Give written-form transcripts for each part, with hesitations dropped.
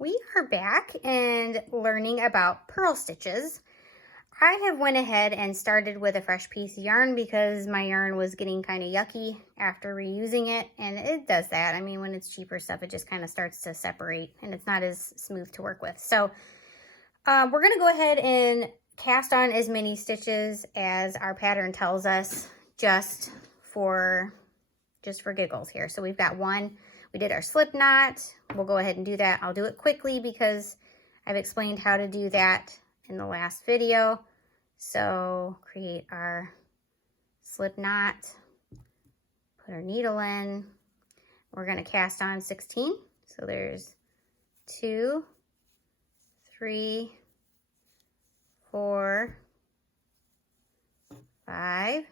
we are back and learning about purl stitches. I have went ahead and started with a fresh piece of yarn because my yarn was getting kind of yucky after reusing it, and it does that. I mean, when it's cheaper stuff, it just kind of starts to separate and it's not as smooth to work with. So we're going to go ahead and cast on as many stitches as our pattern tells us just for giggles here. So we've got one. We did our slip knot. We'll go ahead and do that. I'll do it quickly because I've explained how to do that in the last video. So create our slip knot, put our needle in. We're going to cast on 16. So there's 2, 3, 4, 5,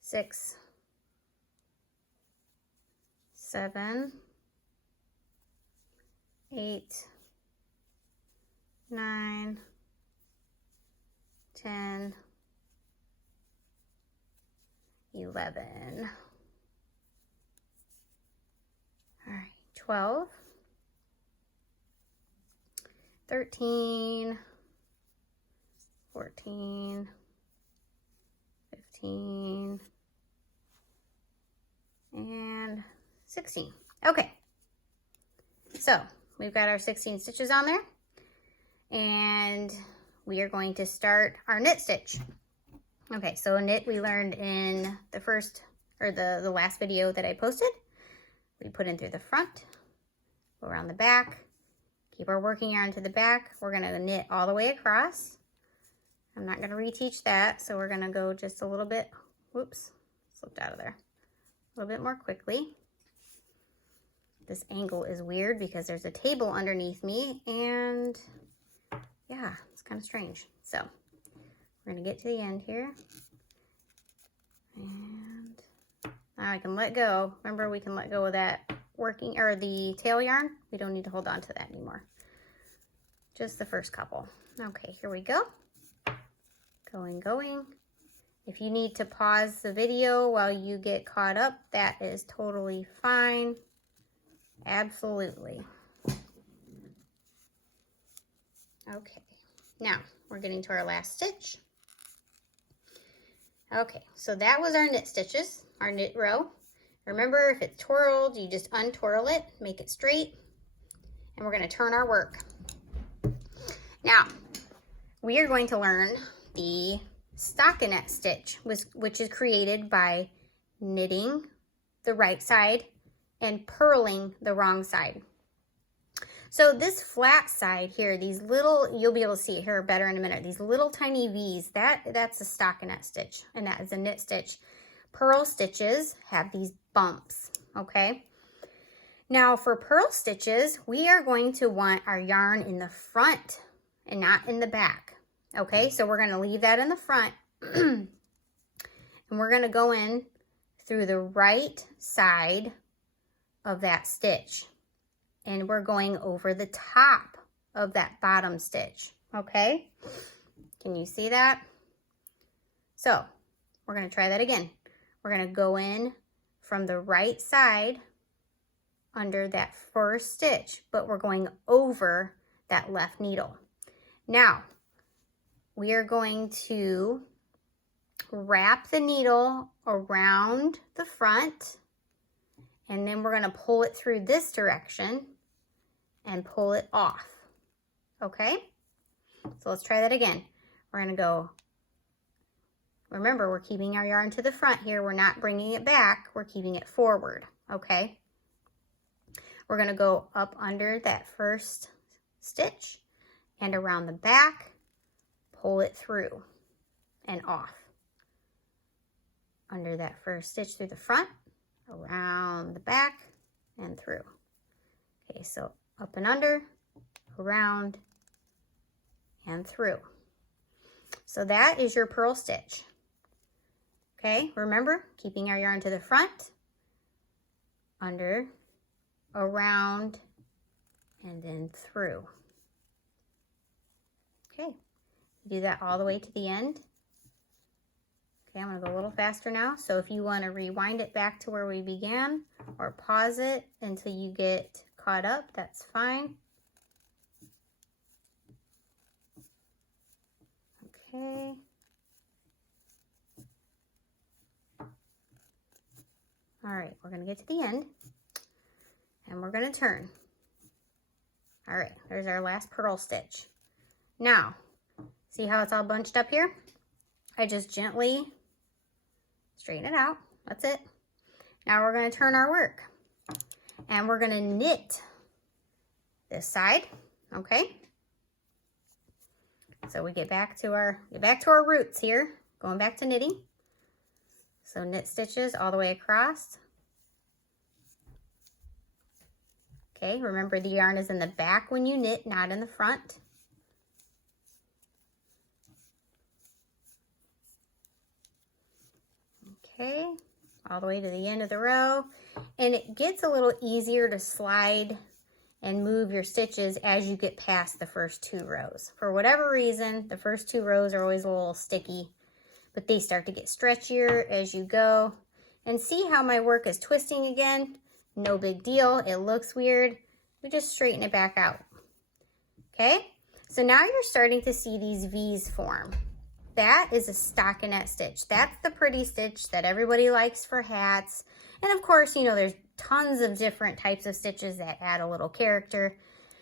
6, 7, 8, 9, 10, 11. All right, 12, 13, 14, 15, and 16. Okay, so we've got our 16 stitches on there, and we are going to start our knit stitch. Okay, so knit we learned in the first, or the last video that I posted. We put in through the front, go around the back, keep our working yarn to the back. We're gonna knit all the way across. I'm not gonna reteach that, so we're gonna go just a little bit, whoops, slipped out of there, a little bit more quickly. This angle is weird because there's a table underneath me, and yeah, it's kind of strange. So we're gonna get to the end here, and now I can let go. Remember, we can let go of that working, or the tail yarn. We don't need to hold on to that anymore. Just the first couple. Okay, here we go. Going. If you need to pause the video while you get caught up, that is totally fine. Absolutely. Okay, now we're getting to our last stitch. Okay, so that was our knit stitches, our knit row. Remember, if it's twirled, you just untwirl it, make it straight, and we're going to turn our work. Now, we are going to learn the stockinette stitch, which is created by knitting the right side and purling the wrong side. So this flat side here, these little, you'll be able to see it here better in a minute, these little tiny V's, that's a stockinette stitch, and that is a knit stitch. Purl stitches have these bumps, okay? Now for purl stitches, we are going to want our yarn in the front and not in the back, okay? So we're gonna leave that in the front, and we're gonna go in through the right side of that stitch. And we're going over the top of that bottom stitch, okay? Can you see that? So we're gonna try that again. We're gonna go in from the right side under that first stitch, but we're going over that left needle. Now, we are going to wrap the needle around the front, and then we're gonna pull it through this direction and pull it off, okay? So let's try that again. We're gonna go, remember, we're keeping our yarn to the front here. We're not bringing it back, we're keeping it forward, okay? We're gonna go up under that first stitch and around the back, pull it through and off. Under that first stitch through the front, around the back, and through. Okay, so up and under, around, and through. So that is your purl stitch. Okay, remember, keeping our yarn to the front, under, around, and then through. Okay, do that all the way to the end. Okay, I'm gonna go a little faster now. So if you wanna rewind it back to where we began, or pause it until you get caught caught up, that's fine. Okay. All right, we're gonna get to the end and we're gonna turn. All right, there's our last purl stitch. Now, see how it's all bunched up here? I just gently straighten it out, that's it. Now we're gonna turn our work and we're gonna knit this side, okay? So we get back to our roots here, going back to knitting. So knit stitches all the way across. Okay, remember the yarn is in the back when you knit, not in the front. Okay, all the way to the end of the row. And it gets a little easier to slide and move your stitches as you get past the first 2 rows. For whatever reason, the first 2 rows are always a little sticky, but they start to get stretchier as you go. And see how my work is twisting again? No big deal, it looks weird. We just straighten it back out. Okay, so now you're starting to see these V's form. That is a stockinette stitch. That's the pretty stitch that everybody likes for hats. And of course, you know, there's tons of different types of stitches that add a little character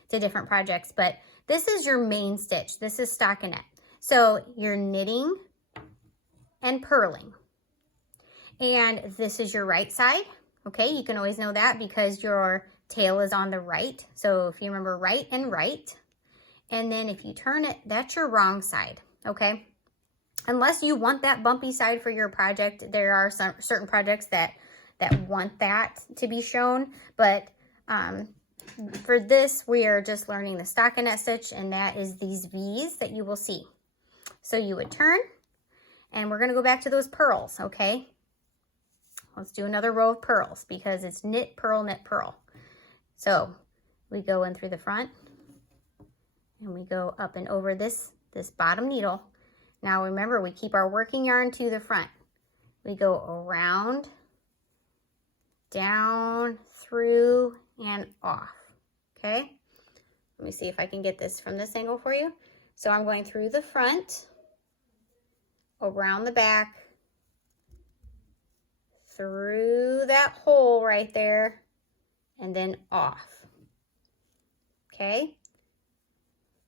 to different projects, but this is your main stitch. This is stockinette. So you're knitting and purling. And this is your right side. Okay, you can always know that because your tail is on the right. So if you remember right and right, and then if you turn it, that's your wrong side, okay? Unless you want that bumpy side for your project, there are some certain projects that want that to be shown, but for this, we are just learning the stockinette stitch, and that is these V's that you will see. So you would turn, and we're gonna go back to those purls, okay? Let's do another row of purls because it's knit, purl, knit, purl. So we go in through the front, and we go up and over this bottom needle. Now remember, we keep our working yarn to the front. We go around, down, through, and off, okay? Let me see if I can get this from this angle for you. So I'm going through the front, around the back, through that hole right there, and then off, okay?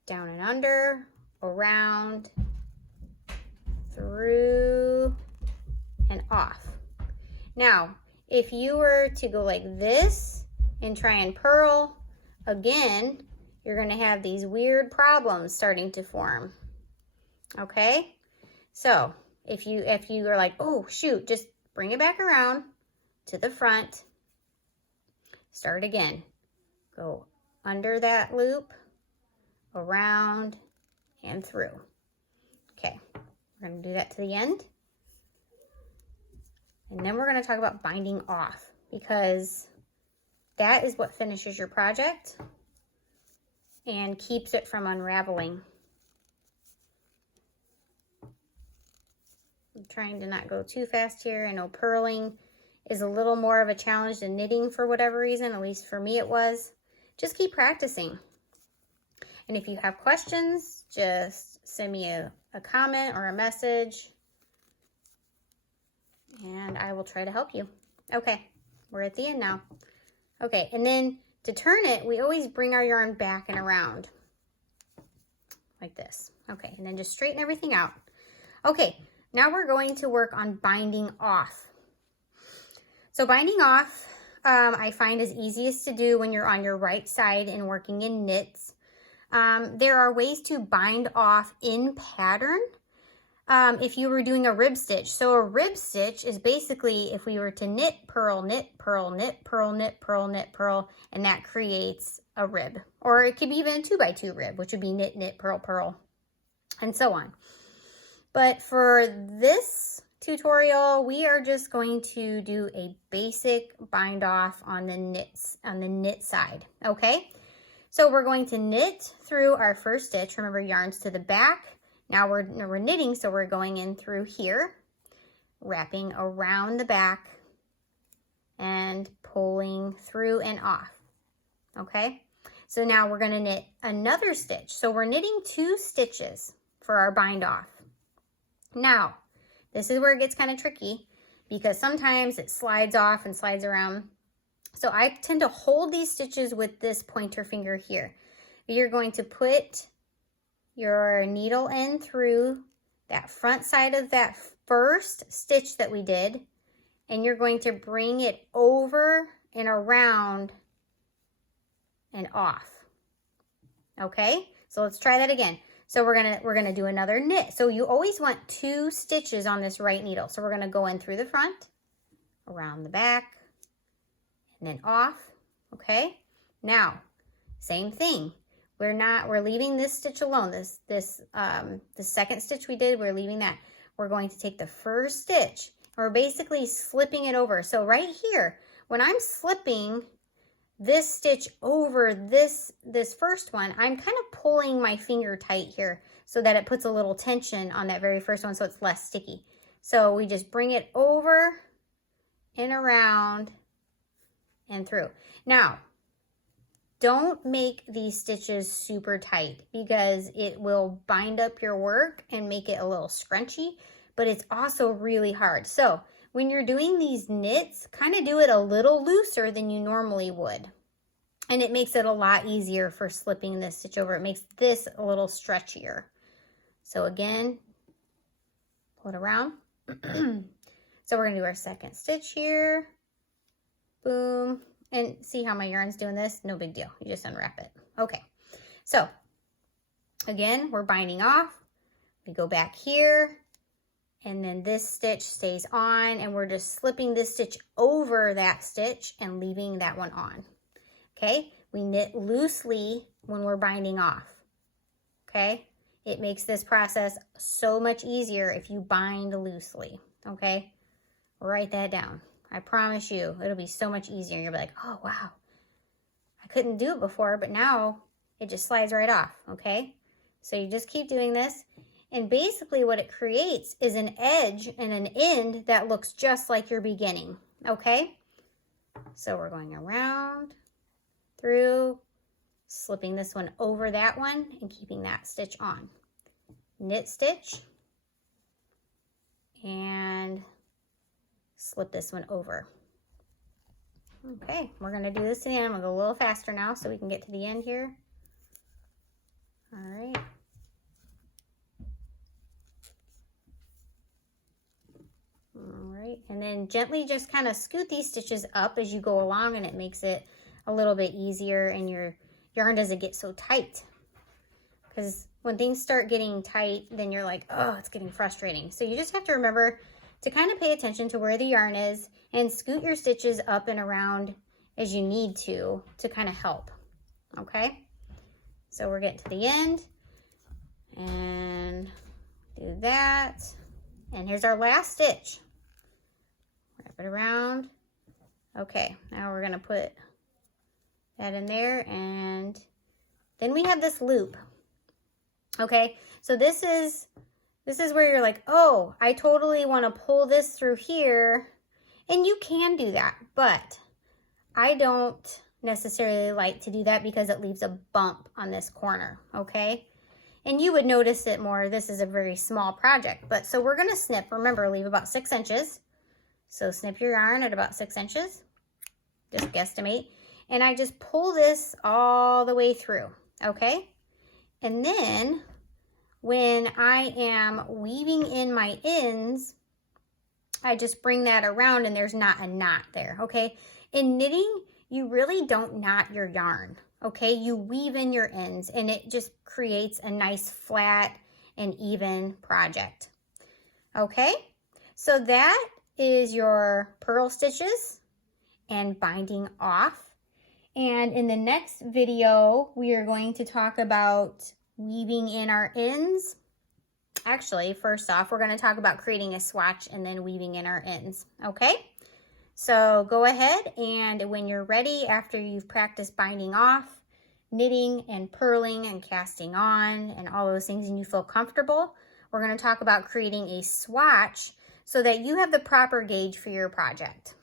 Down and under, around, through, and off. Now, if you were to go like this and try and purl, again, you're gonna have these weird problems starting to form, okay? So if you are like, oh shoot, just bring it back around to the front, start again. Go under that loop, around, and through. Okay, we're gonna do that to the end. And then we're gonna talk about binding off because that is what finishes your project and keeps it from unraveling. I'm trying to not go too fast here. I know purling is a little more of a challenge than knitting for whatever reason, at least for me it was. Just keep practicing. And if you have questions, just send me a comment or a message and I will try to help you. Okay, we're at the end now. Okay, and then to turn it, we always bring our yarn back and around like this. Okay, and then just straighten everything out. Okay, now we're going to work on binding off. So binding off, I find is easiest to do when you're on your right side and working in knits. There are ways to bind off in pattern if you were doing a rib stitch. So a rib stitch is basically if we were to knit, purl, knit, purl, knit, purl, knit, purl, knit, purl, and that creates a rib. Or it could be even a 2x2 rib, which would be knit, knit, purl, purl, and so on. But for this tutorial, we are just going to do a basic bind off on the knit side, okay? So we're going to knit through our first stitch. Remember, yarn's to the back. Now we're knitting, so we're going in through here, wrapping around the back and pulling through and off. okay? So now we're gonna knit another stitch. So we're knitting 2 stitches for our bind off. Now, this is where it gets kind of tricky because sometimes it slides off and slides around. So I tend to hold these stitches with this pointer finger here. You're going to put your needle in through that front side of that first stitch that we did, and you're going to bring it over and around and off. Okay, so let's try that again. So we're gonna do another knit. So you always want 2 stitches on this right needle. So we're gonna go in through the front, around the back, and then off. Okay, now same thing. We're leaving this stitch alone. The second stitch we did, we're leaving that. We're going to take the first stitch and we're basically slipping it over. So right here, when I'm slipping this stitch over this first one, I'm kind of pulling my finger tight here so that it puts a little tension on that very first one so it's less sticky. So we just bring it over and around and through. Now, don't make these stitches super tight because it will bind up your work and make it a little scrunchy, but it's also really hard. So when you're doing these knits, kind of do it a little looser than you normally would. And it makes it a lot easier for slipping this stitch over. It makes this a little stretchier. So again, pull it around. So we're gonna do our second stitch here. Boom. And see how my yarn's doing this? No big deal. You just unwrap it. Okay. So again, we're binding off. We go back here. And then this stitch stays on. And we're just slipping this stitch over that stitch and leaving that one on. Okay? We knit loosely when we're binding off. Okay? It makes this process so much easier if you bind loosely. Okay? Write that down. I promise you, it'll be so much easier. You'll be like, oh, wow. I couldn't do it before, but now it just slides right off, okay? So you just keep doing this. And basically what it creates is an edge and an end that looks just like your beginning, okay? So we're going around, through, slipping this one over that one, and keeping that stitch on. Knit stitch, and slip this one over. Okay, we're gonna do this again. I'm gonna go a little faster now so we can get to the end here. All right. All right, and then gently just kind of scoot these stitches up as you go along, and it makes it a little bit easier and your yarn doesn't get so tight. Because when things start getting tight, then you're like, oh, it's getting frustrating. So you just have to remember to kind of pay attention to where the yarn is and scoot your stitches up and around as you need to kind of help, okay? So we're getting to the end and do that. And here's our last stitch. Wrap it around. Okay, now we're gonna put that in there and then we have this loop, okay? So this is where you're like, oh, I totally want to pull this through here. And you can do that, but I don't necessarily like to do that because it leaves a bump on this corner, okay? And you would notice it more. This is a very small project, but so we're going to snip. Remember, leave about 6 inches. So snip your yarn at about 6 inches. Just guesstimate. And I just pull this all the way through, okay? And then when I am weaving in my ends, I just bring that around and there's not a knot there, okay? In knitting, you really don't knot your yarn, okay? You weave in your ends and it just creates a nice flat and even project, okay? So that is your purl stitches and binding off. And in the next video, we are going to talk about weaving in our ends. Actually, first off, we're going to talk about creating a swatch and then weaving in our ends, okay? So go ahead and when you're ready, after you've practiced binding off, knitting and purling and casting on and all those things and you feel comfortable, we're going to talk about creating a swatch so that you have the proper gauge for your project.